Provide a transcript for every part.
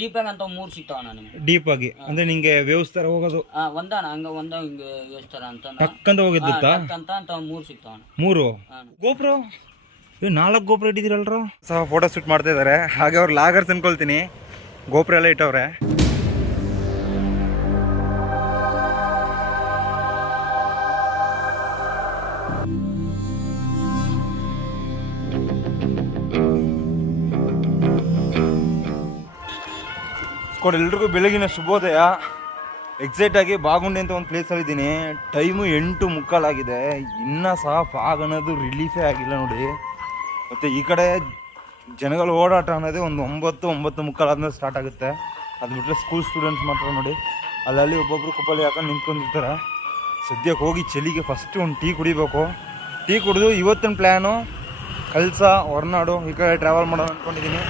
ಡೀಪಾಗಿ ಅಂತ 3 ಸಿಗ್ತಾವಣ್ಣ ನಿಮ್ಗೆ. ಡೀಪ್ ಆಗಿ ಅಂದ್ರೆ ನಿಂಗೆ ವೇವ್ಸ್ ತರ ಹೋಗೋದು ಒಂದಣ್ಣ ಹಂಗ ಒಂದ ಹಿಂಗೆ ಯೋಸ್ತಾರ ಅಂತ ಟಕ್ಕಂತ ಹೋಗಿದ್ದ ಅಂತ 3 ಸಿಗ್ತಾವಣ್ಣ. 3 ಗೋಪ್ರೋ 4 ಗೋಪ್ರೋ ಇಟ್ಟಿದಿರಲ್ರ. ಸಹ ಫೋಟೋ ಶೂಟ್ ಮಾಡ್ತಾ ಇದಾರೆ. ಹಾಗೆ ಅವ್ರು ಲಾಗರ್ಸ್ ಅನ್ಕೊಳ್ತೀನಿ. ಗೋಪ್ರೋ ಎಲ್ಲ ಇಟ್ಟವ್ರೆ. ಎಲ್ರಿಗೂ ಬೆಳಗಿನ ಶುಭೋದಯ. ಎಕ್ಸೈಟ್ ಆಗಿ ಬಾಗುಂಡೆ ಅಂತ ಒಂದು ಪ್ಲೇಸಲ್ಲಿ ಇದ್ದೀನಿ. ಟೈಮು 8:45 ಆಗಿದೆ. ಇನ್ನೂ ಸಹ ಫಾಗ್ ಅನ್ನೋದು ರಿಲೀಫೇ ಆಗಿಲ್ಲ ನೋಡಿ. ಮತ್ತು ಈ ಕಡೆ ಜನಗಳ ಓಡಾಟ ಅನ್ನೋದೇ ಒಂದು 9:45 ಆದ್ಮೇಲೆ ಸ್ಟಾರ್ಟ್ ಆಗುತ್ತೆ. ಅದು ಬಿಟ್ಟರೆ ಸ್ಕೂಲ್ ಸ್ಟೂಡೆಂಟ್ಸ್ ಮಾತ್ರ ನೋಡಿ ಅಲ್ಲಲ್ಲಿ ಒಬ್ಬೊಬ್ರು ಕುಪ್ಪಲ್ಲಿ ಹಾಕೊಂಡು ನಿಂತ್ಕೊಂಡಿರ್ತಾರೆ. ಸದ್ಯಕ್ಕೆ ಹೋಗಿ ಚಳಿಗೆ ಫಸ್ಟು ಒಂದು ಟೀ ಕುಡಿಬೇಕು. ಟೀ ಕುಡಿದು ಇವತ್ತಿನ ಪ್ಲ್ಯಾನು ಕಲ್ಸ ಹೊರನಾಡು ಈ ಕಡೆ ಟ್ರಾವೆಲ್ ಮಾಡೋಣ ಅಂದ್ಕೊಂಡಿದ್ದೀನಿ.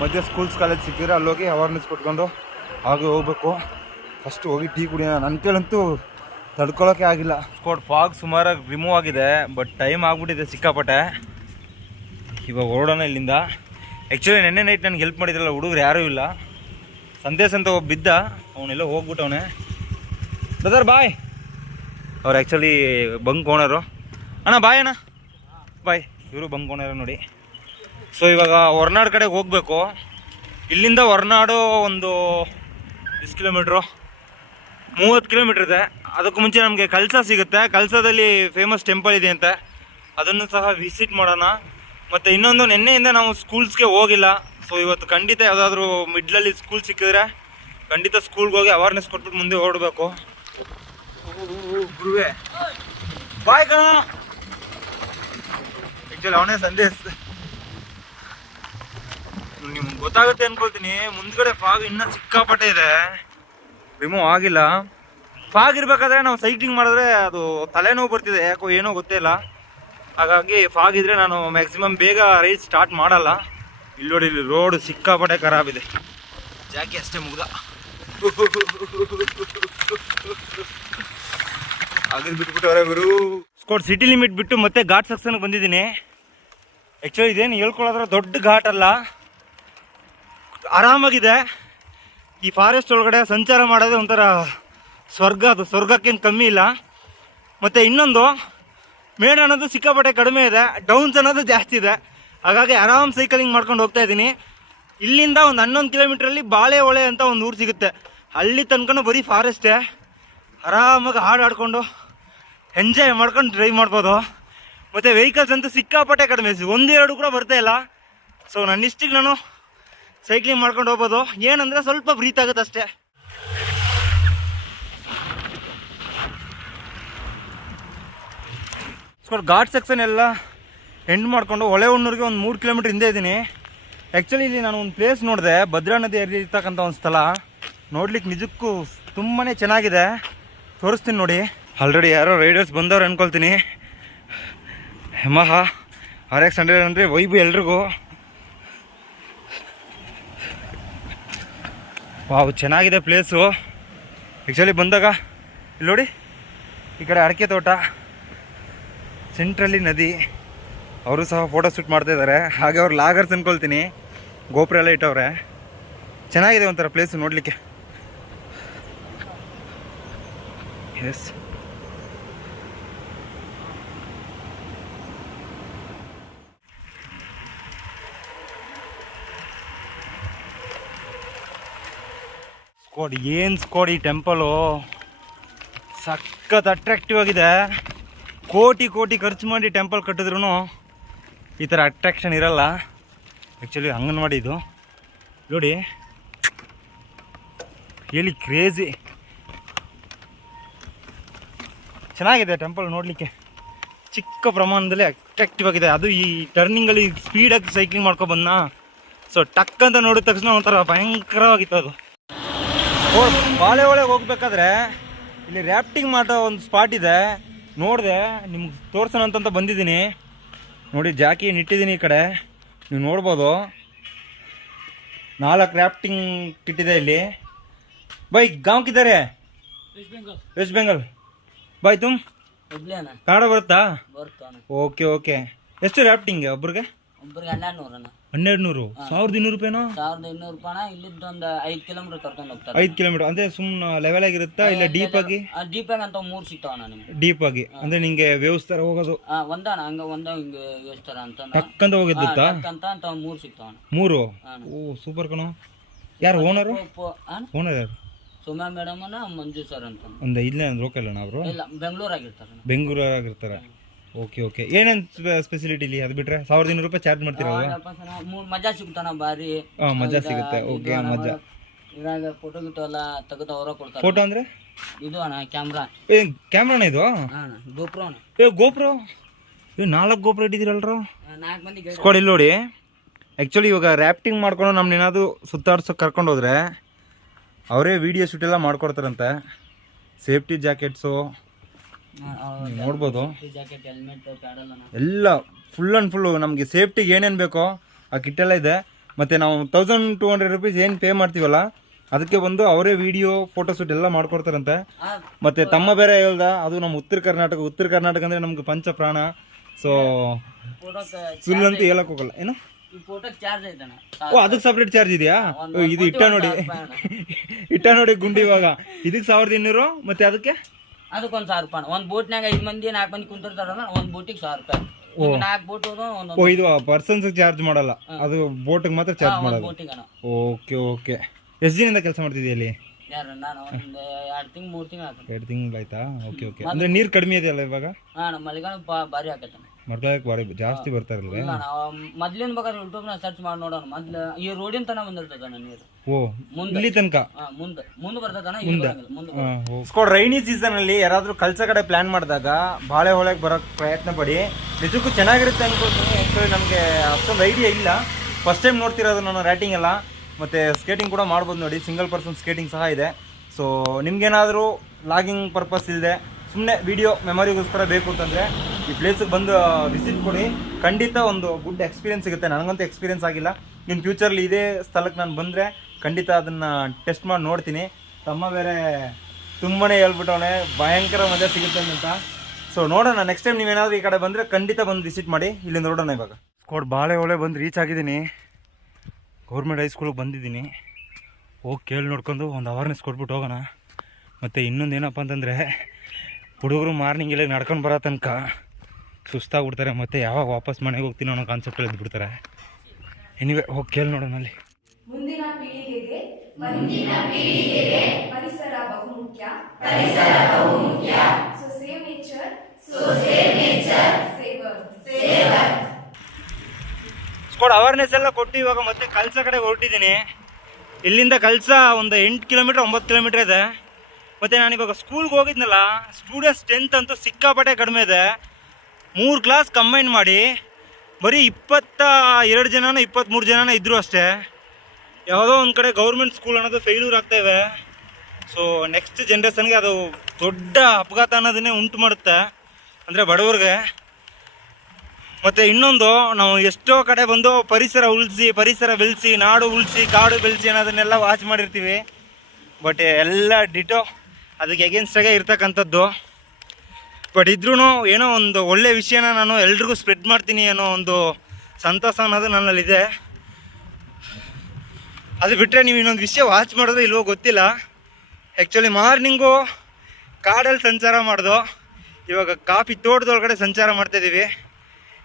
ಮಧ್ಯೆ ಸ್ಕೂಲ್ಸ್ ಕಾಲೇಜ್ ಸಿಕ್ಕಿದ್ರೆ ಅಲ್ಲೋಗಿ ಅವೇರ್ನೆಸ್ ಕೊಟ್ಕೊಂಡು ಹಾಗೆ ಹೋಗ್ಬೇಕು. ಫಸ್ಟ್ ಹೋಗಿ ಟೀ ಕುಡಿಯೋಣ. ನನ್ನ ಕೇಳಂತೂ ತಡ್ಕೊಳ್ಳೋಕ್ಕೆ ಆಗಿಲ್ಲ. ಫಾಗ್ ಸುಮಾರಾಗಿ ರಿಮೂವ್ ಆಗಿದೆ. ಬಟ್ ಟೈಮ್ ಆಗಿಬಿಟ್ಟಿದೆ ಸಿಕ್ಕಾಪಟ್ಟೆ. ಇವಾಗ ಹೊರಡೋಣ ಇಲ್ಲಿಂದ. ಆ್ಯಕ್ಚುಲಿ ನೆನ್ನೆ ನೈಟ್ ನನಗೆ ಹೆಲ್ಪ್ ಮಾಡಿದ್ರಲ್ಲ ಹುಡುಗರು ಯಾರೂ ಇಲ್ಲ. ಸಂದೇಶ್ ಅಂತ ಒಬ್ಬ ಬಿದ್ದ, ಅವನೆಲ್ಲ ಹೋಗ್ಬಿಟ್ಟವನೆ. ಬ್ರದರ್ ಬಾಯ್. ಅವ್ರು ಆ್ಯಕ್ಚುಲಿ ಬಂಕ್ ಓನರು. ಅಣ್ಣ ಬಾಯ್ ಅಣ್ಣ ಬಾಯ್. ಇವರು ಬಂಕ್ ಓನರು ನೋಡಿ. ಸೊ ಇವಾಗ ಹೊರನಾಡು ಕಡೆಗೆ ಹೋಗಬೇಕು. ಇಲ್ಲಿಂದ ಹೊರನಾಡು ಒಂದು ಎಷ್ಟು ಕಿಲೋಮೀಟ್ರು, 30 ಕಿಲೋಮೀಟ್ರ್ ಇದೆ. ಅದಕ್ಕೂ ಮುಂಚೆ ನಮಗೆ ಕಲ್ಸ ಸಿಗುತ್ತೆ. ಕಲ್ಸದಲ್ಲಿ ಫೇಮಸ್ ಟೆಂಪಲ್ ಇದೆ ಅಂತೆ, ಅದನ್ನು ಸಹ ವಿಸಿಟ್ ಮಾಡೋಣ. ಮತ್ತು ಇನ್ನೊಂದು, ನಿನ್ನೆಯಿಂದ ನಾವು ಸ್ಕೂಲ್ಸ್ಗೆ ಹೋಗಿಲ್ಲ. ಸೊ ಇವತ್ತು ಖಂಡಿತ ಯಾವುದಾದ್ರೂ ಮಿಡ್ಲಲ್ಲಿ ಸ್ಕೂಲ್ ಸಿಕ್ಕಿದ್ರೆ ಖಂಡಿತ ಸ್ಕೂಲ್ಗೆ ಹೋಗಿ ಅವೇರ್ನೆಸ್ ಕೊಟ್ಬಿಟ್ಟು ಮುಂದೆ ಹೊರಡಬೇಕು. ಗುರುವೇ ಬಾಯ್ ಕಣ. ಆ್ಯಕ್ಚುಲಿ ಅವನೇ ಸಂದೇಶ್. ನಿಮ್ಗೆ ಗೊತ್ತಾಗುತ್ತೆ ಅನ್ಕೊಳ್ತೀನಿ. ಮುಂದ್ಗಡೆ ಫಾಗ್ ಇನ್ನೂ ಸಿಕ್ಕಾಪಟ್ಟೆ ಇದೆ, ರಿಮೂವ್ ಆಗಿಲ್ಲ. ಫಾಗ್ ಇರಬೇಕಾದ್ರೆ ನಾವು ಸೈಕ್ಲಿಂಗ್ ಮಾಡಿದ್ರೆ ಅದು ತಲೆನೋವು ಬರ್ತಿದೆ, ಯಾಕೋ ಏನೋ ಗೊತ್ತೇ ಇಲ್ಲ. ಹಾಗಾಗಿ ಫಾಗ್ ಇದ್ರೆ ನಾನು ಮ್ಯಾಕ್ಸಿಮಮ್ ಬೇಗ ರೈಡ್ ಸ್ಟಾರ್ಟ್ ಮಾಡಲ್ಲ. ಇಲ್ಲಿ ನೋಡಿ, ಇಲ್ಲಿ ರೋಡ್ ಸಿಕ್ಕಾಪಟ್ಟೆ ಖರಾಬಿದೆ. ಜಾಕಿ ಅಷ್ಟೇ ಮುಗ್ದ. ಹಾಗೆ ಬಿಟ್ಬಿಟ್ಟವ್ರೆ ಗುರು. ಸ್ಕೋಟ್ ಸಿಟಿ ಲಿಮಿಟ್ ಬಿಟ್ಟು ಮತ್ತೆ ಘಾಟ್ ಸೆಕ್ಷನ್ಗೆ ಬಂದಿದ್ದೀನಿ. ಆ್ಯಕ್ಚುಲಿ ಇದೇನು ಹೇಳ್ಕೊಳ್ಳೋದ್ರೆ ದೊಡ್ಡ ಘಾಟ್ ಅಲ್ಲ, ಆರಾಮಾಗಿದೆ. ಈ ಫಾರೆಸ್ಟ್ ಒಳಗಡೆ ಸಂಚಾರ ಮಾಡೋದೇ ಒಂಥರ ಸ್ವರ್ಗ. ಅದು ಸ್ವರ್ಗಕ್ಕೇನು ಕಮ್ಮಿ ಇಲ್ಲ. ಮತ್ತು ಇನ್ನೊಂದು, ಮೇಡ್ ಅನ್ನೋದು ಸಿಕ್ಕಾಪಟ್ಟೆ ಕಡಿಮೆ ಇದೆ, ಡೌನ್ಸ್ ಅನ್ನೋದು ಜಾಸ್ತಿ ಇದೆ. ಹಾಗಾಗಿ ಆರಾಮ್ ಸೈಕಲಿಂಗ್ ಮಾಡ್ಕೊಂಡು ಹೋಗ್ತಾ ಇದ್ದೀನಿ. ಇಲ್ಲಿಂದ ಒಂದು 11 ಕಿಲೋಮೀಟ್ರಲ್ಲಿ ಬಾಳೆಹೊಳೆ ಅಂತ ಒಂದು ಊರು ಸಿಗುತ್ತೆ. ಅಲ್ಲಿ ತನಕ ಬರೀ ಫಾರೆಸ್ಟೇ. ಆರಾಮಾಗಿ ಹಾಡು ಹಾಡ್ಕೊಂಡು ಎಂಜಾಯ್ ಮಾಡ್ಕೊಂಡು ಡ್ರೈವ್ ಮಾಡ್ಬೋದು. ಮತ್ತು ವೆಹಿಕಲ್ಸ್ ಅಂತೂ ಸಿಕ್ಕಾಪಟ್ಟೆ ಕಡಿಮೆ, 1-2 ಕೂಡ ಬರ್ತಾ ಇಲ್ಲ. ಸೊ ನನ್ನ ಇಷ್ಟಿಗೆ ನಾನು ಸೈಕ್ಲಿಂಗ್ ಮಾಡ್ಕೊಂಡು ಹೋಗ್ಬೋದು. ಏನಂದರೆ ಸ್ವಲ್ಪ ಬ್ರೀತ್ ಆಗುತ್ತೆ ಅಷ್ಟೇ. ಘಾಟ್ ಸೆಕ್ಷನ್ ಎಲ್ಲ ಎಂಡ್ ಮಾಡಿಕೊಂಡು ಹೊಳೆಹೊನ್ನೂರಿಗೆ ಒಂದು 3 ಕಿಲೋಮೀಟ್ರ್ ಹಿಂದೆ ಇದ್ದೀನಿ. ಆ್ಯಕ್ಚುಲಿ ಇಲ್ಲಿ ನಾನು ಒಂದು ಪ್ಲೇಸ್ ನೋಡಿದೆ, ಭದ್ರಾ ನದಿ ಹರಿತಕ್ಕಂಥ ಒಂದು ಸ್ಥಳ. ನೋಡ್ಲಿಕ್ಕೆ ನಿಜಕ್ಕೂ ತುಂಬಾ ಚೆನ್ನಾಗಿದೆ, ತೋರಿಸ್ತೀನಿ ನೋಡಿ. ಆಲ್ರೆಡಿ ಯಾರೋ ರೈಡರ್ಸ್ ಬಂದವ್ರು ಅಂದ್ಕೊಳ್ತೀನಿ. ಯಮಹಾ RX 100 ಅಂದರೆ ವೈಬು ಎಲ್ರಿಗೂ. ವಾವ್, ಚೆನ್ನಾಗಿದೆ ಪ್ಲೇಸು. ಆ್ಯಕ್ಚುಲಿ ಬಂದಾಗ ಇಲ್ಲಿ ನೋಡಿ, ಈ ಕಡೆ ಅಡಿಕೆ ತೋಟ, ಸೆಂಟ್ರಲ್ಲಿ ನದಿ. ಅವರು ಸಹ ಫೋಟೋ ಶೂಟ್ ಮಾಡ್ತಾ ಇದ್ದಾರೆ. ಹಾಗೆ ಅವ್ರು ಲಾಗರ್ಸ್ ಅಂದ್ಕೊಳ್ತೀನಿ. ಗೋಪುರ ಎಲ್ಲ ಇಟ್ಟವ್ರೆ. ಚೆನ್ನಾಗಿದೆ ಒಂಥರ ಪ್ಲೇಸು ನೋಡಲಿಕ್ಕೆ. ಎಸ್, ಸ್ಕೋಡ್ ಏನು ಸ್ಕೋಡ್, ಈ ಟೆಂಪಲು ಸಖತ್ ಅಟ್ರಾಕ್ಟಿವ್ ಆಗಿದೆ. ಕೋಟಿ ಖರ್ಚು ಮಾಡಿ ಟೆಂಪಲ್ ಕಟ್ಟಿದ್ರು ಈ ಥರ ಅಟ್ರಾಕ್ಷನ್ ಇರಲ್ಲ. ಆ್ಯಕ್ಚುಲಿ ಅಂಗನವಾಡಿ ಇದು ನೋಡಿ, ಹೇಳಿ ಕ್ರೇಜಿ ಚೆನ್ನಾಗಿದೆ ಟೆಂಪಲ್ ನೋಡಲಿಕ್ಕೆ. ಚಿಕ್ಕ ಪ್ರಮಾಣದಲ್ಲಿ ಅಟ್ರಾಕ್ಟಿವ್ ಆಗಿದೆ. ಅದು ಈ ಟರ್ನಿಂಗಲ್ಲಿ ಸ್ಪೀಡಾಗಿ ಸೈಕ್ಲಿಂಗ್ ಮಾಡ್ಕೊಂಡು ಬಂದ. ಸೊ ಟಕ್ ಅಂತ ನೋಡಿದ ತಕ್ಷಣ ಒಂಥರ ಭಯಂಕರವಾಗಿತ್ತು ಅದು. ಬಾಳೆಹೊಳೆಗೆ ಹೋಗ್ಬೇಕಾದ್ರೆ ಇಲ್ಲಿ ರ್ಯಾಫ್ಟಿಂಗ್ ಮಾಡೋ ಒಂದು ಸ್ಪಾಟ್ ಇದೆ, ನೋಡಿದೆ, ನಿಮ್ಗೆ ತೋರ್ಸೋಣ ಅಂತ ಬಂದಿದ್ದೀನಿ ನೋಡಿ. ಜಾಕಿ ಇಟ್ಟಿದ್ದೀನಿ ಈ ಕಡೆ, ನೀವು ನೋಡ್ಬೋದು. 4 ರ್ಯಾಫ್ಟಿಂಗ್ ಕಿಟ್ಟಿದೆ ಇಲ್ಲಿ. By Gaon ಕಿದ್ದಾರೆ? ವೆಸ್ಟ್ ಬೆಂಗಾಲ್. ಬಾಯ್ ತುಮ್ ಕನ್ನಡ ಬರುತ್ತಾ? ಓಕೆ. ಎಷ್ಟು ರ್ಯಾಫ್ಟಿಂಗ್ ಒಬ್ರಿಗೆ? ಒಬ್ಬರಿಗೆ 1200 ಅಣ್ಣ. 1200 1200 ರೂಪಾಯಿನಾ? 1200 ರೂಪಾಯಿ ಅಣ್ಣ. ಇಲ್ಲಿದ್ದು ಒಂದು 5 ಕಿಲೋಮೀಟರ್ ಕರ್ಕೊಂಡು ಹೋಗ್ತಾರೆ. 5 ಕಿಲೋಮೀಟರ್ ಅಂದ್ರೆ ಸುಮ್ಮನೆ ಲೆವೆಲ್ ಆಗಿರುತ್ತಾ ಇಲ್ಲ ಡೀಪ್ ಆಗಿ? ಡೀಪ್ ಆಗಿ ಅಂತ 3 ಸಿಗ್ತಾವಣ್ಣ ನಿಮ್ಗೆ. ಡೀಪ್ ಆಗಿ ಅಂದ್ರೆ ನಿಂಗೆ ವ್ಯವಸ್ಥೆ ಹೋಗೋದು ಒಂದಣ್ಣ ಹಂಗ ಹಿಂಗೆ ವ್ಯವಸ್ಥರ ಅಂತ ಟಕ್ಕಂತ ಹೋಗಿದ್ದುತ್ತಾ ಅಂತ 3 ಸಿಗ್ತಾವಣ್ಣ. 3? ಓ ಸೂಪರ್ ಕಣೋ. ಯಾರು ಓನರು? ಓನರ್ ಯಾರು? ಸುಮಾ ಮೇಡಮ್ ಅನ್ನ ಮಂಜು ಸರ್ ಅಂತ. ಒಂದು ಇಲ್ಲೇ ಲೋಕಲ್ ಅಣ್ಣ ಅವರು? ಇಲ್ಲ ಬೆಂಗಳೂರಾಗಿರ್ತಾರೆ. ಬೆಂಗಳೂರಾಗಿರ್ತಾರೆ. Okay okay. ಏನೇನು ಸ್ಪೆಸಿಲಿಟಿ ಇಲ್ಲಿ? ಅದು ಬಿಟ್ರೆ 1200 ರೂಪಾಯಿ ಚಾರ್ಜ್ ಮಾಡ್ತೀರಾ? ಮಜಾ ಸಿಗ್ತಾನ ಬಾರಿ. ಮಜಾ ಸಿಗುತ್ತೆ. ಓಕೆ ಮಜಾ. ಇವಾಗ ಫೋಟೋ ಗಿಟೋ ಎಲ್ಲ ತೆಗೆದು ಅವರ ಕೊಡ್ತಾರೆ. ಫೋಟೋ ಅಂದ್ರೆ ಇದು ಅಣ್ಣ ಕ್ಯಾಮ್ರಾ. ಕ್ಯಾಮ್ರಾನ ಇದು? ಗೋಪ್ರೋ ಅಣ್ಣ. ಗೋಪ್ರೋ? 4 ಗೋಪ್ರೋ ಇಟ್ಟಿದ್ದೀರಲ್ರ? 4 ಮಂದಿ ಸ್ಕ್ವಾಡ್. ಇಲ್ಲಿ ನೋಡಿ, ಆ್ಯಕ್ಚುಲಿ ಇವಾಗ ರ್ಯಾಫ್ಟಿಂಗ್ ಮಾಡ್ಕೊಂಡು ನಮ್ನ ಏನಾದರೂ ಸುತ್ತಾಡ್ಸೋಕೆ ಕರ್ಕೊಂಡು ಹೋದ್ರೆ ಅವರೇ ವೀಡಿಯೋ ಶೂಟ್ ಎಲ್ಲ ಮಾಡ್ಕೊಡ್ತಾರಂತೆ. ಸೇಫ್ಟಿ ಜಾಕೆಟ್ಸು ನೋಡ್ಬೋದು, ಜಾಕೆಟ್, ಹೆಲ್ಮೆಟ್, ಪ್ಯಾಡಲ್ ಎಲ್ಲ ಫುಲ್ ಆ್ಯಂಡ್ ಫುಲ್ಲು ನಮಗೆ ಸೇಫ್ಟಿಗೆ ಏನೇನು ಬೇಕೋ ಆ ಕಿಟ್ಟೆಲ್ಲ ಇದೆ. ಮತ್ತು ನಾವು 1200 ರೂಪೀಸ್ ಏನು ಪೇ ಮಾಡ್ತೀವಲ್ಲ ಅದಕ್ಕೆ ಬಂದು ಅವರೇ ವಿಡಿಯೋ ಫೋಟೋ ಶೂಟ್ ಎಲ್ಲ ಮಾಡ್ಕೊಡ್ತಾರಂತೆ. ಮತ್ತು ತಮ್ಮ ಬೇರೆ ಹೇಳ್ದ, ಅದು ನಮ್ಮ ಉತ್ತರ ಕರ್ನಾಟಕ ಅಂದರೆ ನಮ್ಗೆ ಪಂಚ ಪ್ರಾಣ. ಸೊ ಫುಲ್ ಅಂತ ಹೇಳಕ್ ಹೋಗಲ್ಲ. ಏನು ಓ ಅದಕ್ಕೆ ಸಪ್ರೇಟ್ ಚಾರ್ಜ್ ಇದೆಯಾ? ಇದು ಇಟ್ಟ ನೋಡಿ ಗುಂಡಿ. ಇವಾಗ ಇದಕ್ಕೆ 1200 ಮತ್ತೆ ಅದಕ್ಕೆ ಅದಕ್ಕೊಂದು 1000 ರೂಪಾಯಿ. ಒಂದು ಬೋಟ್ನಾಗ 5 ಮಂದಿ 4 ಮಂದಿ ಕುಂತಿರ್ತಾರಲ್ಲ, ಒಂದು ಬೋಟಿಗೆ 1000 ರೂಪಾಯಿ. 4 ಬೋಟ್ ಓ ಇದು ಪರ್ಸನ್ಸ್ ಚಾರ್ಜ್ ಮಾಡಲ್ಲ, ಅದು ಬೋಟಿಗೆ ಮಾತ್ರ ಚಾರ್ಜ್ ಮಾಡೋದು. Okay okay. ಎಷ್ಟು ದಿನದಿಂದ ಕೆಲಸ ಮಾಡ್ತಿದ್ದೀಯ ಅಲ್ಲಿ? ನಾನು ಒಂದು 2 ತಿಂಗಳು 3 ತಿಂಗಳು ಆಯ್ತು. 2 ತಿಂಗಳು ಆಯ್ತಾ? Okay okay. ಅಂದ್ರೆ ನೀರು ಕಡಿಮೆ ಇದೆಯಲ್ಲ ಇವಾಗ? ಮಳೆಗಾಲ ಭಾರಿ ಆಗತ್ತೆ. ಮಳೆಗಾಲಕ್ಕೆ ಭಾರಿ ಜಾಸ್ತಿ ಬರ್ತಾರಲ್ವೇ? ಮೊದ್ಲಿನ ಬೇಕಾದ್ರೆ ಯೂಟ್ಯೂಬ್ನ ಸರ್ಚ್ ಮಾಡಿ ನೋಡೋಣ. ಮೊದ್ಲು ಈ ರೋಡಿನ ತನಕ ಬಂದಿರ್ತದ ನೀರು. ಓ ಇಲ್ಲಿ ತನಕ ಮುಂದೆ ಬರ್ತದಣ್ಣ. ಸ್ಕೋಡ್ ರೈನಿ ಸೀಸನ್ ಅಲ್ಲಿ ಯಾರಾದ್ರೂ ಕಲ್ಸ ಕಡೆ ಪ್ಲಾನ್ ಮಾಡಿದಾಗ ಬಾಳೆ ಹೊಳೆಗೆ ಬರೋಕ್ ಪ್ರಯತ್ನ ಪಡಿ. ನಿಜಕ್ಕೂ ಚೆನ್ನಾಗಿರುತ್ತೆ ಅನ್ಕೋತೀನಿ. ಆ್ಯಕ್ಚುಲಿ ನಮಗೆ ಅಷ್ಟೊಂದು ಐಡಿಯಾ ಇಲ್ಲ, ಫಸ್ಟ್ ಟೈಮ್ ನೋಡ್ತಿರೋದು ನಾನು ರ್ಯಾಟಿಂಗ್ ಎಲ್ಲ. ಮತ್ತು ಸ್ಕೇಟಿಂಗ್ ಕೂಡ ಮಾಡ್ಬೋದು ನೋಡಿ, ಸಿಂಗಲ್ ಪರ್ಸನ್ ಸ್ಕೇಟಿಂಗ್ ಸಹ ಇದೆ. ಸೊ ನಿಮ್ಗೇನಾದರೂ ಲಾಗಿಂಗ್ ಪರ್ಪಸ್ ಇಲ್ಲದೆ ಸುಮ್ಮನೆ ವಿಡಿಯೋ ಮೆಮೊರಿಗೋಸ್ಕರ ಬೇಕು ಅಂತಂದರೆ ಈ ಪ್ಲೇಸಿಗೆ ಬಂದು ವಿಸಿಟ್ ಕೊಡಿ. ಖಂಡಿತ ಒಂದು ಗುಡ್ ಎಕ್ಸ್ಪೀರಿಯನ್ಸ್ ಸಿಗುತ್ತೆ. ನನಗಂತೂ ಎಕ್ಸ್ಪೀರಿಯನ್ಸ್ ಆಗಿಲ್ಲ. ಇನ್ನು ಫ್ಯೂಚರ್ಲಿ ಇದೇ ಸ್ಥಳಕ್ಕೆ ನಾನು ಬಂದರೆ ಖಂಡಿತ ಅದನ್ನು ಟೆಸ್ಟ್ ಮಾಡಿ ನೋಡ್ತೀನಿ. ತಮ್ಮ ಬೇರೆ ತುಂಬಾ ಹೇಳ್ಬಿಟ್ಟವನೆ ಭಯಂಕರ ಮಜಾ ಸಿಗುತ್ತೆ ಅಂತ. ಸೊ ನೋಡೋಣ, ನೆಕ್ಸ್ಟ್ ಟೈಮ್ ನೀವೇನಾದರೂ ಈ ಕಡೆ ಬಂದರೆ ಖಂಡಿತ ಬಂದು ವಿಸಿಟ್ ಮಾಡಿ. ಇಲ್ಲಿಂದ ನೋಡೋಣ. ಇವಾಗ ಸ್ಕೋಡ್ ಬಾಳೆ ಹೊಳೆ ಬಂದು ರೀಚ್ ಆಗಿದ್ದೀನಿ. ಗೌರ್ಮೆಂಟ್ ಹೈಸ್ಕೂಲಿಗೆ ಬಂದಿದ್ದೀನಿ. ಹೋಗಿ ಕೇಳಿ ನೋಡ್ಕೊಂಡು ಒಂದು ಅವೇರ್ನೆಸ್ ಕೊಟ್ಬಿಟ್ಟು ಹೋಗೋಣ. ಮತ್ತು ಇನ್ನೊಂದು ಏನಪ್ಪ ಅಂತಂದರೆ ಹುಡುಗರು ಮಾರ್ನಿಂಗ್ ಇಲ್ಲ ನಡ್ಕೊಂಡು ಬರೋ ತನಕ ಸುಸ್ತಾಗ್ಬಿಡ್ತಾರೆ. ಮತ್ತು ಯಾವಾಗ ವಾಪಸ್ ಮನೆಗೆ ಹೋಗ್ತೀನಿ ಅನ್ನೋ ಕಾನ್ಸೆಪ್ಟಲ್ಲಿ ಇದ್ಬಿಡ್ತಾರೆ. ಎನಿವೆ ಹೋಗಿ ಕೇಳಿ ನೋಡೋಣ. ಅಲ್ಲಿ ಮುಂದಿನ ಪೀಳಿಗೆಗೆ ಪರಿಸರ ಬಹುಮುಖ್ಯ. So save nature, saver. ಸ್ಕೋಡ್ ಅವೇರ್ನೆಸ್ ಎಲ್ಲ ಕೊಟ್ಟು ಇವಾಗ ಮತ್ತೆ ಕಲ್ಸ ಕಡೆ ಹೊರಟಿದ್ದೀನಿ. ಇಲ್ಲಿಂದ ಕಲ್ಸ ಒಂದು 8 ಕಿಲೋಮೀಟ್ರ್ 9 ಕಿಲೋಮೀಟ್ರ್ ಇದೆ. ಮತ್ತು ನಾನಿವಾಗ ಸ್ಕೂಲ್ಗೆ ಹೋಗಿದ್ನಲ್ಲ, ಸ್ಟೂಡೆಂಟ್ಸ್ ಸ್ಟ್ರೆಂತ್ ಅಂತೂ ಸಿಕ್ಕಾಪಟ್ಟೆ ಕಡಿಮೆ ಇದೆ. 3 ಕ್ಲಾಸ್ ಕಂಬೈನ್ ಮಾಡಿ ಬರೀ 22 ಜನನ 23 ಜನನ ಇದ್ದರು ಅಷ್ಟೇ. ಯಾವುದೋ ಒಂದು ಕಡೆ ಗೌರ್ಮೆಂಟ್ ಸ್ಕೂಲ್ ಅನ್ನೋದು ಫೇಲ್ಯೂರ್ ಆಗ್ತಾಯಿವೆ. ಸೊ ನೆಕ್ಸ್ಟ್ ಜನ್ರೇಷನ್ಗೆ ಅದು ದೊಡ್ಡ ಅಪಘಾತ ಅನ್ನೋದನ್ನೇ ಉಂಟು ಮಾಡುತ್ತೆ, ಅಂದರೆ ಬಡವ್ರಿಗೆ. ಮತ್ತು ಇನ್ನೊಂದು, ನಾವು ಎಷ್ಟೋ ಕಡೆ ಬಂದು ಪರಿಸರ ಉಳಿಸಿ, ಪರಿಸರ ಬೆಳೆಸಿ, ನಾಡು ಉಳಿಸಿ, ಕಾಡು ಬೆಳೆಸಿ ಅನ್ನೋದನ್ನೆಲ್ಲ ವಾಚ್ ಮಾಡಿರ್ತೀವಿ. ಬಟ್ ಎಲ್ಲ ಡಿಟೋ ಅದಕ್ಕೆ ಎಗೇನ್ಸ್ಟಾಗೆ ಇರ್ತಕ್ಕಂಥದ್ದು. ಬಟ್ ಇದ್ರೂ ಏನೋ ಒಂದು ಒಳ್ಳೆ ವಿಷಯನ ನಾನು ಎಲ್ರಿಗೂ ಸ್ಪ್ರೆಡ್ ಮಾಡ್ತೀನಿ ಅನ್ನೋ ಒಂದು ಸಂತೋಷ ಅನ್ನೋದು ನನ್ನಲ್ಲಿದೆ. ಅದು ಬಿಟ್ಟರೆ ನೀವು ಇನ್ನೊಂದು ವಿಷಯ ವಾಚ್ ಮಾಡೋದು ಇಲ್ವೋ ಗೊತ್ತಿಲ್ಲ. ಆ್ಯಕ್ಚುಲಿ ಮಾರ್ನಿಂಗು ಕಾಡಲ್ಲಿ ಸಂಚಾರ ಮಾಡೋದು, ಇವಾಗ ಕಾಫಿ ತೋಟದೊಳಗಡೆ ಸಂಚಾರ ಮಾಡ್ತಾಯಿದ್ದೀವಿ.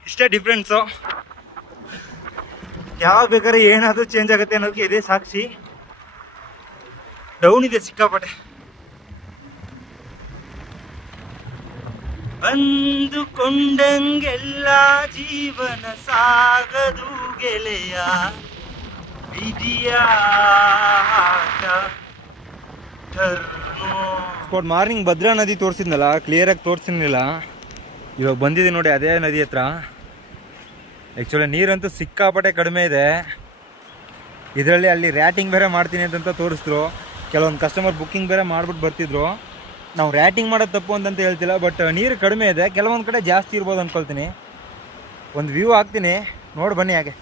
ಇಷ್ಟೇ ಡಿಫ್ರೆನ್ಸು. ಯಾವಾಗ ಬೇಕಾದ್ರೆ ಏನಾದರೂ ಚೇಂಜ್ ಆಗುತ್ತೆ ಅನ್ನೋದಕ್ಕೆ ಇದೇ ಸಾಕ್ಷಿ. ಡೌನ್ ಇದೆ ಸಿಕ್ಕಾಪಟ್ಟೆ. ಅಂದುಕೊಂಡಂಗೆಲ್ಲ ಜೀವನ ಸಾಗದು ಗೆಳೆಯ, ವಿಧಿಯ ಆಟ. ಮಾರ್ನಿಂಗ್ ಭದ್ರಾ ನದಿ ತೋರಿಸಿದ್ನಲ್ಲ, ಕ್ಲಿಯರಾಗಿ ತೋರಿಸಿರ್ಲಿಲ್ಲ. ಇವಾಗ ಬಂದಿದೆ ನೋಡಿ ಅದೇ ನದಿ ಹತ್ರ. ಆ್ಯಕ್ಚುಲಿ ನೀರಂತೂ ಸಿಕ್ಕಾಪಟ್ಟೆ ಕಡಿಮೆ ಇದೆ. ಇದರಲ್ಲಿ ಅಲ್ಲಿ ರ್ಯಾಟಿಂಗ್ ಬೇರೆ ಮಾಡ್ತೀನಿ ಅಂತ ತೋರಿಸಿದ್ರು. ಕೆಲವೊಂದು ಕಸ್ಟಮರ್ ಬುಕ್ಕಿಂಗ್ ಬೇರೆ ಮಾಡ್ಬಿಟ್ಟು ಬರ್ತಿದ್ರು. ನಾವು ರ್ಯಾಟಿಂಗ್ ಮಾಡೋದು ತಪ್ಪು ಅಂತಂತ ಹೇಳ್ತಿಲ್ಲ, ಬಟ್ ನೀರು ಕಡಿಮೆ ಇದೆ. ಕೆಲವೊಂದು ಕಡೆ ಜಾಸ್ತಿ ಇರ್ಬೋದು ಅಂದ್ಕೊಳ್ತೀನಿ. ಒಂದು ವ್ಯೂ ಹಾಕ್ತೀನಿ, ನೋಡಿ ಬನ್ನಿ ಹಾಗೆ.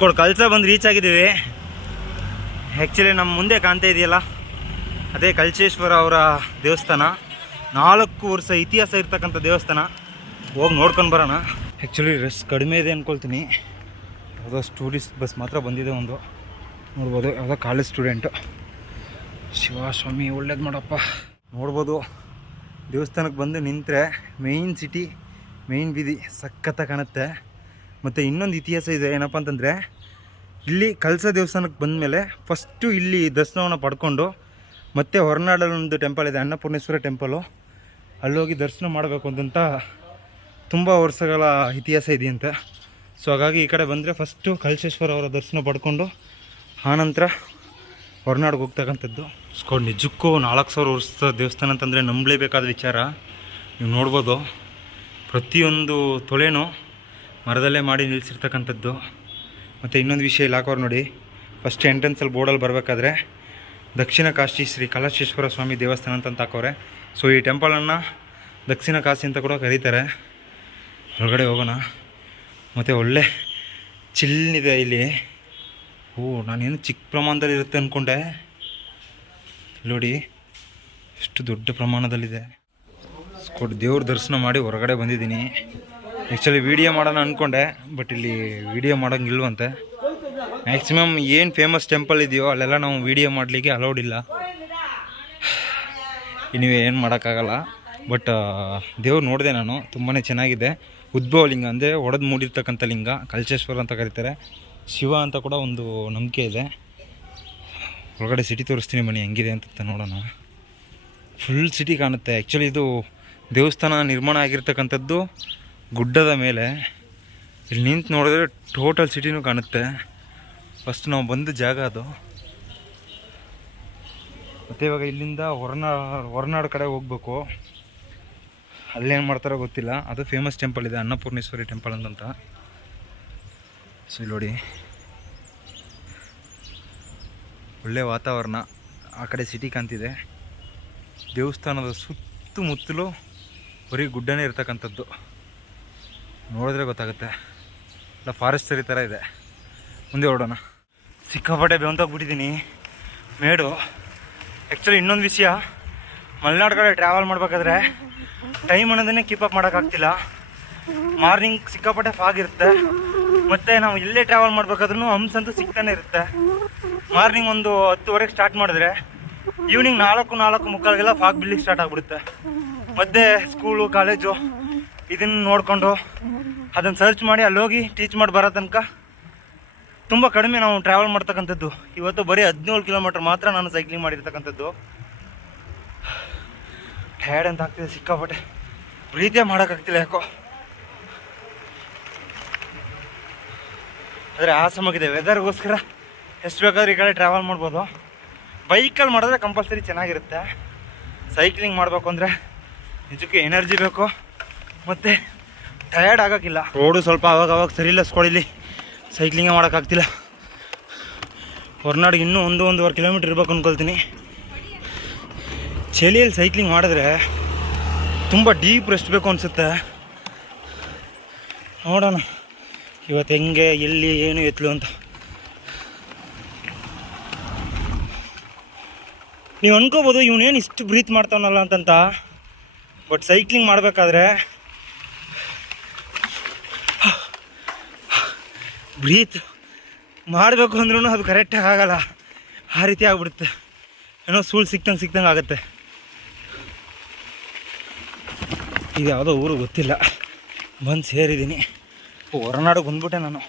ಸ್ಕೋಡ್ ಕಳಸ ಬಂದು ರೀಚ್ ಆಗಿದ್ದೀವಿ. ಆ್ಯಕ್ಚುಲಿ ನಮ್ಮ ಮುಂದೆ ಕಾಣ್ತಾ ಇದೆಯಲ್ಲ ಅದೇ ಕಳಸೇಶ್ವರ ಅವರ ದೇವಸ್ಥಾನ. 4 ವರ್ಷ ಇತಿಹಾಸ ಇರ್ತಕ್ಕಂಥ ದೇವಸ್ಥಾನ. ಹೋಗಿ ನೋಡ್ಕೊಂಡು ಬರೋಣ. ಆ್ಯಕ್ಚುಲಿ ರಶ್ ಕಡಿಮೆ ಇದೆ ಅಂದ್ಕೊಳ್ತೀನಿ. ಯಾವುದೋ ಟೂರಿಸ್ಟ್ ಬಸ್ ಮಾತ್ರ ಬಂದಿದೆ ಒಂದು, ನೋಡ್ಬೋದು. ಯಾವುದೋ ಕಾಲೇಜ್ ಸ್ಟೂಡೆಂಟು. ಶಿವಸ್ವಾಮಿ ಒಳ್ಳೇದು ಮಾಡಪ್ಪ. ನೋಡ್ಬೋದು ದೇವಸ್ಥಾನಕ್ಕೆ ಬಂದು ನಿಂತರೆ ಮೇಯ್ನ್ ಸಿಟಿ, ಮೇಯ್ನ್ ಬೀದಿ ಸಖತ್ತಾಗಿ ಕಾಣುತ್ತೆ. ಮತ್ತು ಇನ್ನೊಂದು ಇತಿಹಾಸ ಇದೆ. ಏನಪ್ಪ ಅಂತಂದರೆ ಇಲ್ಲಿ ಕಳಸ ದೇವಸ್ಥಾನಕ್ಕೆ ಬಂದಮೇಲೆ ಫಸ್ಟು ಇಲ್ಲಿ ದರ್ಶನವನ್ನು ಪಡ್ಕೊಂಡು ಮತ್ತು ಹೊರನಾಡಲ್ಲಿ ಒಂದು ಟೆಂಪಲ್ ಇದೆ, ಅನ್ನಪೂರ್ಣೇಶ್ವರ ಟೆಂಪಲು. ಅಲ್ಲೋಗಿ ದರ್ಶನ ಮಾಡಬೇಕು ಅಂತ ತುಂಬ ವರ್ಷಗಳ ಇತಿಹಾಸ ಇದೆಯಂತೆ. ಸೊ ಹಾಗಾಗಿ ಈ ಕಡೆ ಬಂದರೆ ಫಸ್ಟು ಕಳಸೇಶ್ವರ ಅವರ ದರ್ಶನ ಪಡ್ಕೊಂಡು ಆನಂತರ ಹೊರನಾಡಿಗೆ ಹೋಗ್ತಕ್ಕಂಥದ್ದು. ಸ್ಕೋಡ್ ನಿಜಕ್ಕೂ 4000 ವರ್ಷದ ದೇವಸ್ಥಾನ ಅಂತಂದರೆ ನಂಬಲೇಬೇಕಾದ ವಿಚಾರ. ನೀವು ನೋಡ್ಬೋದು ಪ್ರತಿಯೊಂದು ತೊಳೆನೂ ಮರದಲ್ಲೇ ಮಾಡಿ ನಿಲ್ಲಿಸಿರ್ತಕ್ಕಂಥದ್ದು. ಮತ್ತು ಇನ್ನೊಂದು ವಿಷಯ ಇಲ್ಲಿ ಹಾಕೋರು ನೋಡಿ, ಫಸ್ಟ್ ಎಂಟ್ರೆನ್ಸಲ್ಲಿ ಬೋರ್ಡಲ್ಲಿ ಬರಬೇಕಾದ್ರೆ ದಕ್ಷಿಣ ಕಾಶಿ ಶ್ರೀ ಕಳಸೇಶ್ವರ ಸ್ವಾಮಿ ದೇವಸ್ಥಾನ ಅಂತ ಹಾಕೋರೆ. ಸೊ ಈ ಟೆಂಪಲನ್ನು ದಕ್ಷಿಣ ಕಾಶಿ ಅಂತ ಕೂಡ ಕರೀತಾರೆ. ಹೊರಗಡೆ ಹೋಗೋಣ. ಮತ್ತು ಒಳ್ಳೆ ಚಿಲ್ಲಿದೆ ಇಲ್ಲಿ. ನಾನೇನು ಚಿಕ್ಕ ಪ್ರಮಾಣದಲ್ಲಿ ಇರುತ್ತೆ ಅಂದ್ಕೊಂಡೆ, ನೋಡಿ ಎಷ್ಟು ದೊಡ್ಡ ಪ್ರಮಾಣದಲ್ಲಿದೆ. ಸ್ಕೋಡ್ ದೇವ್ರ ದರ್ಶನ ಮಾಡಿ ಹೊರಗಡೆ ಬಂದಿದ್ದೀನಿ. ಆ್ಯಕ್ಚುಲಿ ವೀಡಿಯೋ ಮಾಡೋಣ ಅಂದ್ಕೊಂಡೆ, ಬಟ್ ಇಲ್ಲಿ ವೀಡಿಯೋ ಮಾಡೋಂಗಿಲ್ವಂತೆ. ಮ್ಯಾಕ್ಸಿಮಮ್ ಏನು ಫೇಮಸ್ ಟೆಂಪಲ್ ಇದೆಯೋ ಅಲ್ಲೆಲ್ಲ ನಾವು ವೀಡಿಯೋ ಮಾಡಲಿಕ್ಕೆ ಅಲೌಡ್ ಇಲ್ಲ. ನೀವು ಏನು ಮಾಡೋಕ್ಕಾಗಲ್ಲ. ಬಟ್ ದೇವ್ರು ನೋಡಿದೆ ನಾನು, ತುಂಬಾ ಚೆನ್ನಾಗಿದೆ. ಉದ್ಭವ ಲಿಂಗ ಅಂದರೆ ಒಡೆದು ಮೂಡಿರ್ತಕ್ಕಂಥ ಲಿಂಗ, ಕಳಸೇಶ್ವರ ಅಂತ ಕರೀತಾರೆ. ಶಿವ ಅಂತ ಕೂಡ ಒಂದು ನಂಬಿಕೆ ಇದೆ. ಹೊರಗಡೆ ಸಿಟಿ ತೋರಿಸ್ತೀನಿ ಬನ್ನಿ ಹೆಂಗಿದೆ ಅಂತ ನೋಡೋಣ. ಫುಲ್ ಸಿಟಿ ಕಾಣುತ್ತೆ. ಆ್ಯಕ್ಚುಲಿ ಇದು ದೇವಸ್ಥಾನ ನಿರ್ಮಾಣ ಆಗಿರ್ತಕ್ಕಂಥದ್ದು ಗುಡ್ಡದ ಮೇಲೆ. ಇಲ್ಲಿ ನಿಂತು ನೋಡಿದ್ರೆ ಟೋಟಲ್ ಸಿಟಿನೂ ಕಾಣುತ್ತೆ. ಫಸ್ಟ್ ನಾವು ಬಂದ ಜಾಗ ಅದು. ಮತ್ತು ಇವಾಗ ಇಲ್ಲಿಂದ ಹೊರನಾಡು ಕಡೆ ಹೋಗ್ಬೇಕು. ಅಲ್ಲೇನು ಮಾಡ್ತಾರೋ ಗೊತ್ತಿಲ್ಲ. ಅದು ಫೇಮಸ್ ಟೆಂಪಲ್ ಇದೆ, ಅನ್ನಪೂರ್ಣೇಶ್ವರಿ ಟೆಂಪಲ್ ಅಂತ. ಸೊ ಇಲ್ಲಿ ನೋಡಿ ಒಳ್ಳೆ ವಾತಾವರಣ. ಆ ಕಡೆ ಸಿಟಿ ಕಾಣ್ತಿದೆ. ದೇವಸ್ಥಾನದ ಸುತ್ತಮುತ್ತಲು ಬರೀ ಗುಡ್ಡನೇ ಇರ್ತಕ್ಕಂಥದ್ದು. ನೋಡಿದ್ರೆ ಗೊತ್ತಾಗುತ್ತೆ. ಇಲ್ಲ ಫಾರೆಸ್ಟರಿ ಥರ ಇದೆ. ಮುಂದೆ ಹೊರಡೋಣ. ಸಿಕ್ಕಾಪಟ್ಟೆ ಬೆವಂತೋಗ್ಬಿಟ್ಟಿದ್ದೀನಿ ಮೇಡು. ಆ್ಯಕ್ಚುಲಿ ಇನ್ನೊಂದು ವಿಷಯ, ಮಲೆನಾಡು ಕಡೆ ಟ್ರಾವೆಲ್ ಮಾಡಬೇಕಾದ್ರೆ ಟೈಮ್ ಅನ್ನೋದನ್ನೇ ಕೀಪಪ್ ಮಾಡೋಕ್ಕಾಗ್ತಿಲ್ಲ. ಮಾರ್ನಿಂಗ್ ಸಿಕ್ಕಾಪಟ್ಟೆ ಫಾಗ್ ಇರುತ್ತೆ. ಮತ್ತು ನಾವು ಎಲ್ಲೇ ಟ್ರಾವೆಲ್ ಮಾಡಬೇಕಾದ್ರೂ ಹಂಪ್ಸ್ ಅಂತೂ ಸಿಗ್ತಾನೆ ಇರುತ್ತೆ. ಮಾರ್ನಿಂಗ್ ಒಂದು 10:30ಗೆ ಸ್ಟಾರ್ಟ್ ಮಾಡಿದ್ರೆ ಈವ್ನಿಂಗ್ 4:45ಗೆಲ್ಲ ಫಾಗ್ ಬಿಡ್ಲಿಕ್ಕೆ ಸ್ಟಾರ್ಟ್ ಆಗಿಬಿಡುತ್ತೆ. ಮಧ್ಯೆ ಸ್ಕೂಲು ಕಾಲೇಜು ಇದನ್ನು ನೋಡಿಕೊಂಡು ಅದನ್ನು ಸರ್ಚ್ ಮಾಡಿ ಅಲ್ಲೋಗಿ ಟೀಚ್ ಮಾಡಿ ಬರೋ ತನಕ ತುಂಬ ಕಡಿಮೆ ನಾವು ಟ್ರಾವೆಲ್ ಮಾಡ್ತಕ್ಕಂಥದ್ದು. ಇವತ್ತು ಬರೀ 17 ಕಿಲೋಮೀಟ್ರ್ ಮಾತ್ರ ನಾನು ಸೈಕ್ಲಿಂಗ್ ಮಾಡಿರ್ತಕ್ಕಂಥದ್ದು. ಟಯರ್ಡ್ ಅಂತ ಆಗ್ತಿದೆ ಸಿಕ್ಕಾಪಟ್ಟೆ. ಪ್ರೀತಿಯೇ ಮಾಡೋಕ್ಕಾಗ್ತಿಲ್ಲ ಯಾಕೋ. ಆದರೆ ಆಸಮಾಗಿದೆ. ವೆದರ್ಗೋಸ್ಕರ ಎಷ್ಟು ಬೇಕಾದ್ರೂ ಈ ಕಡೆ ಟ್ರಾವೆಲ್ ಮಾಡ್ಬೋದು. ಬೈಕಲ್ಲಿ ಮಾಡಿದ್ರೆ ಕಂಪಲ್ಸರಿ ಚೆನ್ನಾಗಿರುತ್ತೆ. ಸೈಕ್ಲಿಂಗ್ ಮಾಡಬೇಕು ಅಂದರೆ ನಿಜಕ್ಕೆ ಎನರ್ಜಿ ಬೇಕು ಮತ್ತು ಟಯರ್ಡ್ ಆಗೋಕ್ಕಿಲ್ಲ. ರೋಡು ಸ್ವಲ್ಪ ಅವಾಗ ಸರಿ ಇಲ್ಲ ಸ್ಕೊಡಿಲಿ, ಸೈಕ್ಲಿಂಗೇ ಮಾಡೋಕ್ಕಾಗ್ತಿಲ್ಲ. ಹೊರನಾಡಿಗೆ ಇನ್ನೂ 1-1.5 ಕಿಲೋಮೀಟ್ರ್ ಇರ್ಬೇಕು ಅಂದ್ಕೊಳ್ತೀನಿ. ಚಳಿಯಲ್ಲಿ ಸೈಕ್ಲಿಂಗ್ ಮಾಡಿದ್ರೆ ತುಂಬ ಡೀಪ್ ರೆಸ್ಟ್ ಬೇಕು ಅನಿಸುತ್ತೆ. ನೋಡೋಣ ಇವತ್ತು ಹೆಂಗೆ, ಎಲ್ಲಿ, ಏನು ಎತ್ತಲು ಅಂತ. ನೀವು ಅನ್ಕೋಬೋದು ಇವನೇನು ಇಷ್ಟು ಬ್ರೀತ್ ಮಾಡ್ತಾವನಲ್ಲ ಅಂತಂತ. ಬಟ್ ಸೈಕ್ಲಿಂಗ್ ಮಾಡಬೇಕಾದ್ರೆ ಬ್ರೀತ್ ಮಾಡಬೇಕು ಅಂದ್ರೂ ಅದು ಕರೆಕ್ಟಾಗಿ ಆಗಲ್ಲ. ಆ ರೀತಿ ಆಗ್ಬಿಡುತ್ತೆ. ಏನೋ ಸೂಳು ಸಿಕ್ತಂಗೆ ಆಗುತ್ತೆ. ಇದು ಯಾವುದೋ ಊರು ಗೊತ್ತಿಲ್ಲ, ಬಂದು ಸೇರಿದ್ದೀನಿ. ಹೊರನಾಡಿಗೆ ಬಂದ್ಬಿಟ್ಟೆ ನಾನು.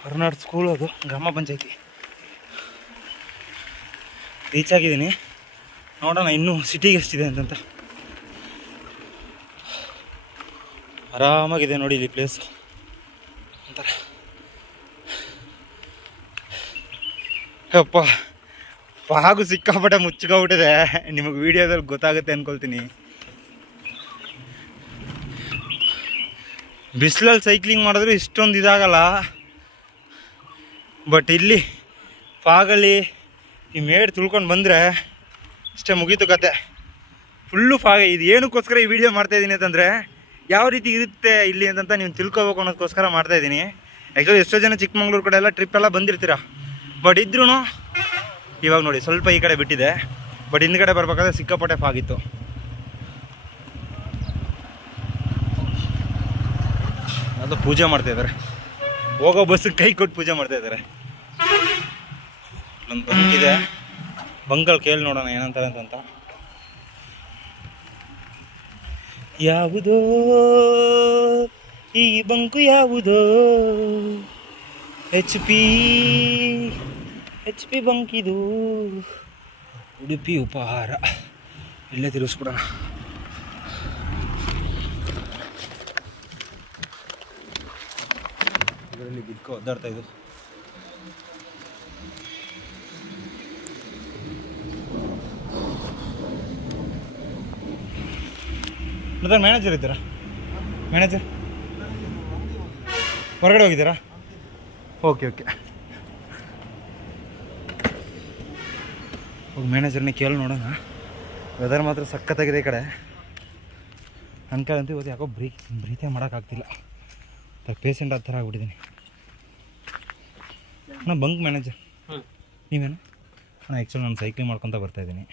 ಹೊರನಾಡು ಸ್ಕೂಲ್, ಅದು ಗ್ರಾಮ ಪಂಚಾಯತಿ. ರೀಚ್ ಆಗಿದ್ದೀನಿ. ನೋಡೋಣ ಇನ್ನೂ ಸಿಟಿಗೆ ಎಷ್ಟಿದೆ ಅಂತಂತ. ಆರಾಮಾಗಿದೆ ನೋಡಿ ಇಲ್ಲಿ ಪ್ಲೇಸು ಒಂಥರ. ಅಪ್ಪ ಫಾಗು ಸಿಕ್ಕಾಪಟ್ಟೆ ಮುಚ್ಚಿಕೊಂಡ್ಬಿಟ್ಟಿದೆ. ನಿಮಗೆ ವೀಡಿಯೋದಲ್ಲಿ ಗೊತ್ತಾಗುತ್ತೆ ಅಂದ್ಕೊಳ್ತೀನಿ. ಬಿಸಿಲಲ್ಲಿ ಸೈಕ್ಲಿಂಗ್ ಮಾಡಿದ್ರೆ ಇಷ್ಟೊಂದು ಇದಾಗಲ್ಲ. ಬಟ್ ಇಲ್ಲಿ ಫಾಗಲ್ಲಿ ಈ ಮೇಡ್ ತುಳ್ಕೊಂಡು ಬಂದರೆ ಅಷ್ಟೇ, ಮುಗೀತು ಕತೆ. ಫುಲ್ಲು ಫಾಗ. ಇದು ಏನಕ್ಕೋಸ್ಕರ ಈ ವಿಡಿಯೋ ಮಾಡ್ತಾಯಿದ್ದೀನಿ ಅಂತಂದರೆ ಯಾವ ರೀತಿ ಇರುತ್ತೆ ಇಲ್ಲಿ ಅಂತಂತ ನೀವು ತಿಳ್ಕೊಬೇಕು ಅನ್ನೋದಕ್ಕೋಸ್ಕರ ಮಾಡ್ತಾಯಿದ್ದೀನಿ. ಆ್ಯಕ್ಚುಲಿ ಎಷ್ಟೋ ಜನ ಚಿಕ್ಕಮಂಗ್ಳೂರು ಕಡೆ ಎಲ್ಲ ಟ್ರಿಪ್ ಎಲ್ಲ ಬಂದಿರ್ತೀರ, ಬಟ್ ಇದ್ರೂ ಇವಾಗ ನೋಡಿ ಸ್ವಲ್ಪ ಈ ಕಡೆ ಬಿಟ್ಟಿದೆ, ಬಟ್ ಹಿಂದ್ಗಡೆ ಬರ್ಬೇಕಾದ್ರೆ ಸಿಕ್ಕಾಪಟ್ಟೆ ಫಾಗಿತ್ತು. ಅದು ಪೂಜೆ ಮಾಡ್ತಾಯಿದ್ದಾರೆ, ಹೋಗೋ ಬಸ್ಸಿಗೆ ಕೈ ಕೊಟ್ಟು ಪೂಜೆ ಮಾಡ್ತಾಯಿದ್ದಾರೆ. ಒಂದು ಬಂಕ್ ಇದೆ, ಬಂಕಲ್ಲಿ ಕೇಳಿ ನೋಡೋಣ ಏನಂತಾರೆ ಅಂತ. ಯಾವುದೋ ಈ ಬಂಕು ಯಾವುದೋ HP ಬಂಕಿದು, ಉಡುಪಿ ಉಪಹಾರ. ಇಲ್ಲೇ ತಿರುಗಿಸ್ಬಿಡೋಣ. ಇದರಲ್ಲಿ ಬಿಡ್ಕೊ ಒದ್ದಾಡ್ತಾ ಇದು. ಮತ್ತೆ ಮ್ಯಾನೇಜರ್ ಇದ್ದೀರಾ? ಮ್ಯಾನೇಜರ್ ಹೊರಗಡೆ ಹೋಗಿದ್ದೀರಾ? ಓಕೆ ಹೋಗಿ ಮ್ಯಾನೇಜರ್ನೇ ಕೇಳಿ ನೋಡೋಣ. ವೆದರ್ ಮಾತ್ರ ಸಖತ್ತಾಗಿದೆ ಈ ಕಡೆ. ಅನ್ಕಂತೂ ಇವತ್ತು ಯಾಕೋ ಬ್ರೀತೇ ಮಾಡೋಕ್ಕಾಗ್ತಿಲ್ಲ, ಪೇಷೆಂಟ್ ಆ ಥರ ಆಗ್ಬಿಟ್ಟಿದ್ದೀನಿ. ನಾನು ಬಂಕ್ ಮ್ಯಾನೇಜರ್, ನೀವೇನು? ನಾನು ಆ್ಯಕ್ಚುಲಿ ನಾನು ಸೈಕ್ಲಿಂಗ್ ಮಾಡ್ಕೊತ ಬರ್ತಾಯಿದ್ದೀನಿ.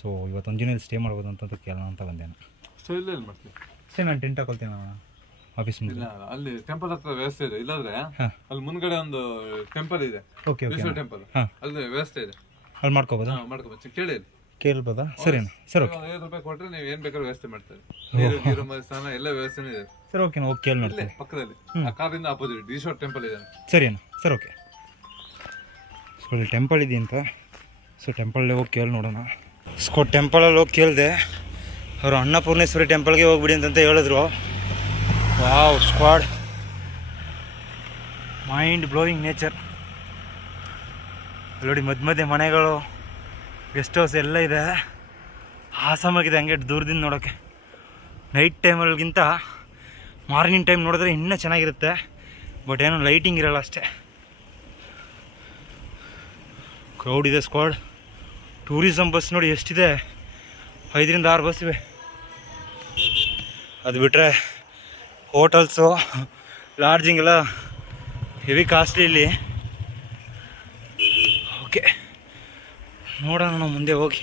ಸೊ ಇವತ್ತು ಒಂದು ದಿನ ಸ್ಟೇ ಮಾಡ್ಬೋದು ಅಂತ ಕೇಳೋಣ ಅಂತ ಬಂದೇನು. ಸ್ಟೇ ನಾನು ಟೆಂಟ್ ಹಾಕೊಳ್ತೀನಿ ಆಫೀಸ್ ಮುಂದೆ. ಅಲ್ಲಿ ಟೆಂಪಲ್ ಹತ್ರ ವ್ಯವಸ್ಥೆ ಇದೆ, ಇಲ್ಲಾಂದ್ರೆ ಅಲ್ಲಿ ಮುಂದ್ಗಡೆ ಒಂದು ಟೆಂಪಲ್ ಇದೆ, ಓಕೆ ಟೆಂಪಲ್, ಅಲ್ಲಿ ವ್ಯವಸ್ಥೆ ಇದೆ, ಅಲ್ಲಿ ಮಾಡ್ಕೋಬೋದಾ? ಮಾಡ್ಕೋಬೋದು, ಕೇಳ್ಬೋದಾ? ಸರಿನಾ ಸರ್? ಓಕೆ, ₹5 ಕೊಟ್ಟರೆ ನೀವು ಏನು ಬೇಕಾದ್ರೂ ವ್ಯವಸ್ಥೆ ಮಾಡ್ತಾರೆ, ನೀರು ಸ್ನಾನ ಎಲ್ಲ ವ್ಯವಸ್ಥೆ ಇದೆ ಸರ್. ಓಕೆ, ಓಕೆ, ಕೇಳಿ ನೋಡ್ತೀನಿ. ಪಕ್ಕದಲ್ಲಿ ಆ ಕಾರಿಂದ ಅಪೋಸಿಟ್ ರಿಸಾರ್ಟ್ ಟೆಂಪಲ್ ಇದೆ. ಸರಿನಾ ಸರ್? ಓಕೆ. ಸೊ ಇಲ್ಲಿ ಟೆಂಪಲ್ ಇದೆಯಂತ, ಸೊ ಟೆಂಪಲ್ಗೆ ಹೋಗಿ ಕೇಳಿ ನೋಡೋಣ. ಟೆಂಪಲಲ್ಲಿ ಹೋಗಿ ಕೇಳಿದೆ, ಅವರು ಅನ್ನಪೂರ್ಣೇಶ್ವರಿ ಟೆಂಪಲ್ಗೆ ಹೋಗ್ಬಿಡಿ ಅಂತ ಹೇಳಿದ್ರು. Wow squad, mind blowing nature. ನೋಡಿ ಮಧ್ಯೆ ಮನೆಗಳು, ಗೆಸ್ಟ್ ಹೌಸ್ ಎಲ್ಲ ಇದೆ. ಆಸಾಮಾಗಿದೆ ಹಂಗೆ ದೂರದಿಂದ ನೋಡೋಕ್ಕೆ. ನೈಟ್ ಟೈಮಲ್ಲಿಗಿಂತ ಮಾರ್ನಿಂಗ್ ಟೈಮ್ ನೋಡಿದ್ರೆ ಇನ್ನೂ ಚೆನ್ನಾಗಿರುತ್ತೆ, ಬಟ್ ಏನೋ ಲೈಟಿಂಗ್ ಇರಲ್ಲ ಅಷ್ಟೇ. ಕ್ರೌಡ್ ಇದೆ ಸ್ಕ್ವಾಡ್. ಟೂರಿಸಮ್ ಬಸ್ ನೋಡಿ ಎಷ್ಟಿದೆ, 5ರಿಂದ 6 ಬಸ್ ಇವೆ. ಅದು ಬಿಟ್ಟರೆ ಹೋಟೆಲ್ಸು, ಲಾಡ್ಜಿಂಗೆಲ್ಲ ಹೆವಿ ಕಾಸ್ಟ್ಲಿ ಇಲ್ಲಿ. ಓಕೆ, ನೋಡೋಣ ನಾವು ಮುಂದೆ ಹೋಗಿ.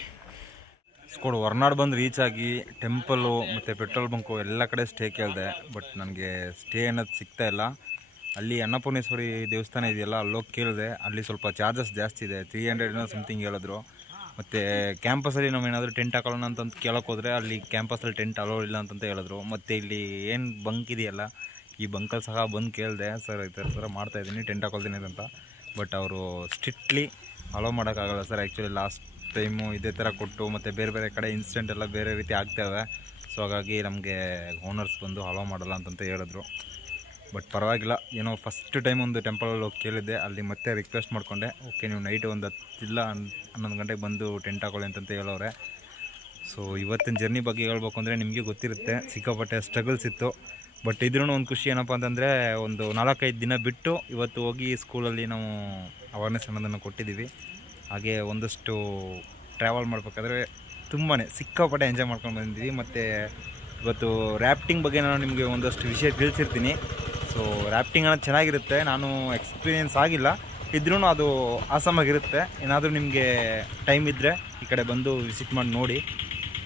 ಸ್ಕೋಡ್ ಹೊರ್ನಾಡು ಬಂದು ರೀಚ್ ಆಗಿ ಟೆಂಪಲ್ಲು ಮತ್ತು ಪೆಟ್ರೋಲ್ ಬಂಕು ಎಲ್ಲ ಕಡೆ ಸ್ಟೇ ಕೇಳಿದೆ, ಬಟ್ ನನಗೆ ಸ್ಟೇ ಅನ್ನೋದು ಸಿಗ್ತಾ ಇಲ್ಲ. ಅಲ್ಲಿ ಅನ್ನಪೂರ್ಣೇಶ್ವರಿ ದೇವಸ್ಥಾನ ಇದೆಯಲ್ಲ, ಅಲ್ಲೋಗಿ ಕೇಳಿದೆ. ಅಲ್ಲಿ ಸ್ವಲ್ಪ ಚಾರ್ಜಸ್ ಜಾಸ್ತಿ ಇದೆ, 300 ಸಮಥಿಂಗ್ ಹೇಳಿದ್ರು. ಮತ್ತು ಕ್ಯಾಂಪಸಲ್ಲಿ ನಾವು ಏನಾದರೂ ಟೆಂಟ್ ಹಾಕೊಳ್ಳೋಣ ಅಂತಂದು ಕೇಳೋಕೆ ಹೋದರೆ ಅಲ್ಲಿ ಕ್ಯಾಂಪಸಲ್ಲಿ ಟೆಂಟ್ ಅಲೋ ಇಲ್ಲ ಅಂತಂತ ಹೇಳಿದ್ರು. ಮತ್ತು ಇಲ್ಲಿ ಏನು ಬಂಕ್ ಇದೆಯಲ್ಲ, ಈ ಬಂಕಲ್ಲಿ ಸಹ ಬಂದು ಕೇಳಿದೆ, ಸರ್ ಈ ಥರ ಮಾಡ್ತಾಯಿದ್ದೀನಿ, ಟೆಂಟ್ ಹಾಕೊಳ್ತೀನಿ ಅಂತ. ಬಟ್ ಅವರು ಸ್ಟ್ರಿಕ್ಟ್ಲಿ ಅಲೋ ಮಾಡೋಕ್ಕಾಗಲ್ಲ ಸರ್. ಆ್ಯಕ್ಚುಲಿ ಲಾಸ್ಟ್ ಟೈಮು ಇದೇ ಥರ ಕೊಟ್ಟು ಮತ್ತು ಬೇರೆ ಕಡೆ ಇನ್ಸಿಡೆಂಟ್ ಎಲ್ಲ ಬೇರೆ ರೀತಿ ಆಗ್ತವೆ. ಸೊ ಹಾಗಾಗಿ ನಮಗೆ ಓನರ್ಸ್ ಬಂದು ಅಲೋ ಮಾಡಲ್ಲ ಅಂತಂತ ಹೇಳಿದ್ರು. ಬಟ್ ಪರವಾಗಿಲ್ಲ, ಏನೋ ಫಸ್ಟ್ ಟೈಮ್ ಒಂದು ಟೆಂಪಲಲ್ಲಿ ಹೋಗಿ ಕೇಳಿದ್ದೆ, ಅಲ್ಲಿ ಮತ್ತೆ ರಿಕ್ವೆಸ್ಟ್ ಮಾಡಿಕೊಂಡೆ. ಓಕೆ, ನೀವು ನೈಟ್ ಒಂದು 10 ಇಲ್ಲ 11 ಗಂಟೆಗೆ ಬಂದು ಟೆಂಟ್ ಹಾಕೊಳ್ಳಿ ಅಂತಂತ ಹೇಳೋರೆ. ಸೊ ಇವತ್ತಿನ ಜರ್ನಿ ಬಗ್ಗೆ ಹೇಳ್ಬೇಕು ಅಂದರೆ ನಿಮಗೆ ಗೊತ್ತಿರುತ್ತೆ, ಸಿಕ್ಕಾಪಟ್ಟೆ ಸ್ಟ್ರಗಲ್ಸ್ ಇತ್ತು. ಬಟ್ ಇದ್ರೂ ಒಂದು ಖುಷಿ ಏನಪ್ಪ ಅಂತಂದರೆ, ಒಂದು 4-5 ದಿನ ಬಿಟ್ಟು ಇವತ್ತು ಹೋಗಿ ಸ್ಕೂಲಲ್ಲಿ ನಾವು ಅವೇರ್ನೆಸ್ ಅನ್ನೋದನ್ನು ಕೊಟ್ಟಿದ್ದೀವಿ. ಹಾಗೆ ಒಂದಷ್ಟು ಟ್ರಾವೆಲ್ ಮಾಡಬೇಕಾದ್ರೆ ತುಂಬಾ ಸಿಕ್ಕಾಪಟ್ಟೆ ಎಂಜಾಯ್ ಮಾಡ್ಕೊಂಡು ಬಂದಿದ್ದೀವಿ. ಮತ್ತು ಇವತ್ತು ರ್ಯಾಫ್ಟಿಂಗ್ ಬಗ್ಗೆ ನಾನು ನಿಮಗೆ ಒಂದಷ್ಟು ವಿಷಯ ತಿಳಿಸಿರ್ತೀನಿ. ಸೊ ರ್ಯಾಫ್ಟಿಂಗ್ ಅನ್ನೋದು ಚೆನ್ನಾಗಿರುತ್ತೆ, ನಾನು ಎಕ್ಸ್ಪೀರಿಯೆನ್ಸ್ ಆಗಿಲ್ಲ, ಇದ್ರೂ ಅದು ಆಸಮಾಗಿರುತ್ತೆ. ಏನಾದರೂ ನಿಮಗೆ ಟೈಮ್ ಇದ್ದರೆ ಈ ಕಡೆ ಬಂದು ವಿಸಿಟ್ ಮಾಡಿ ನೋಡಿ.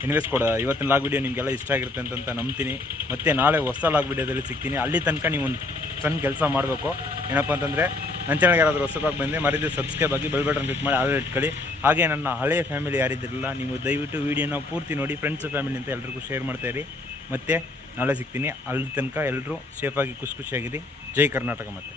ಎನಿವೇಸ್ ಕೂಡ ಇವತ್ತಿನ ಲಾಗ್ ವಿಡಿಯೋ ನಿಮಗೆಲ್ಲ ಇಷ್ಟ ಆಗಿರುತ್ತೆ ಅಂತ ನಂಬ್ತೀನಿ. ಮತ್ತು ನಾಳೆ ಹೊಸ ಲಾಗ್ ವಿಡಿಯೋದಲ್ಲಿ ಸಿಗ್ತೀನಿ. ಅಲ್ಲಿ ತನಕ ನೀವು ಒಂದು ಸಣ್ಣ ಕೆಲಸ ಮಾಡಬೇಕು. ಏನಪ್ಪ ಅಂತಂದರೆ, ನನ್ನ ಚಾನಲ್ಗೆ ಯಾರಾದರೂ ಹೊಸದಾಗಿ ಬಂದರೆ ಮರಿದು ಸಬ್ಸ್ಕ್ರೈಬ್ ಆಗಿ ಬೆಲ್ ಬಟನ್ ಕ್ಲಿಕ್ ಮಾಡಿ ಆಲ್ ಇಟ್ಕೊಳ್ಳಿ. ಹಾಗೆ ನನ್ನ ಹಳೆಯ ಫ್ಯಾಮಿಲಿ ಯಾರಿದ್ದಿರಲ್ಲ, ನೀವು ದಯವಿಟ್ಟು ವೀಡಿಯೋನ ಪೂರ್ತಿ ನೋಡಿ, ಫ್ರೆಂಡ್ಸು ಫ್ಯಾಮಿಲಿ ಅಂತ ಎಲ್ರಿಗೂ ಶೇರ್ ಮಾಡ್ತಾಯಿರಿ. ಮತ್ತು ನಾಳೆ ಸಿಗ್ತೀನಿ. ಅಲ್ಲಿ ತನಕ ಎಲ್ಲರೂ ಸೇಫಾಗಿ ಖುಷಿಯಾಗಿರಿ. ಜೈ ಕರ್ನಾಟಕ. ಮತ್ತೆ